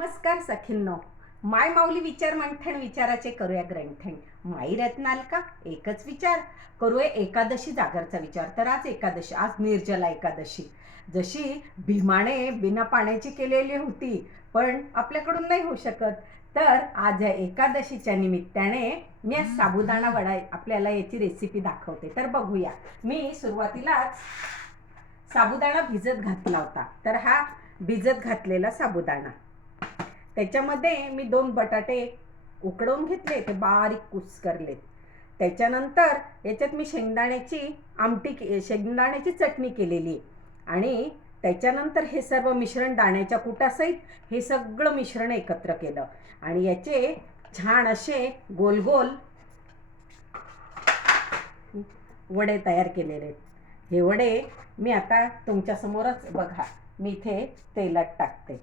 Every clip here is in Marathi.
नमस्कार सखींनो. माय माऊली विचार मंथन विचाराचे करूया ग्रंथन. माई रत्नाल का एकच विचार करूया एकादशी जागरचा विचार. तर आज एकादशी, आज निर्जला एकादशी. जशी भीमाने बिना पाण्याची केलेली होती पण आपल्याकडून नाही होऊ शकत, तर आज या एकादशीच्या निमित्ताने मी आज साबुदाणा वडा आपल्याला याची रेसिपी दाखवते. तर बघूया. मी सुरुवातीलाच साबुदाणा भिजत घातला होता. तर हा भिजत घातलेला साबुदाणा, त्याच्यामध्ये मी 2 बटाटे उकडवून घेतले, ते बारीक कुस्करलेत. त्याच्यानंतर याच्यात मी शेंगदाण्याची चटणी केलेली आणि त्याच्यानंतर हे सर्व मिश्रण दाण्याच्या कुटासहित हे सगळं मिश्रण एकत्र केलं आणि याचे छान असे गोल गोल वडे तयार केलेले आहेत. हे वडे मी आता तुमच्या समोरच बघा, मी इथे तेलात टाकते.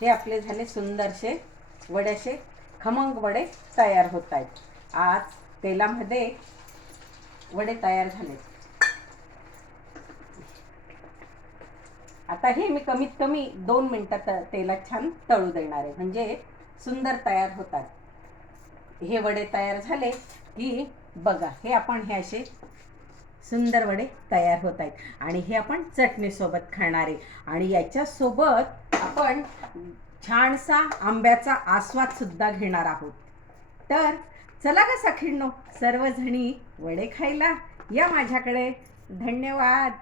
हे आपले झाले सुंदरसे वड्याचे खमंग वडे तयार होत आहेत. आज तेलामध्ये वडे तयार झाले. आता हे मी कमीत कमी 2 मिनिटात तेलात छान तळू देणार आहे, म्हणजे सुंदर तयार होतात. हे वडे तयार झाले की बघा, हे आपण हे असे सुंदर वडे तयार होत आहेत आणि हे आपण चटणीसोबत खाणार आहे. आणि याच्यासोबत आपण छानसा आंब्याचा आस्वाद सुद्धा घेणार आहोत. तर चला ग सखींनो, सर्वजणी वडे खायला या माझ्याकडे. धन्यवाद.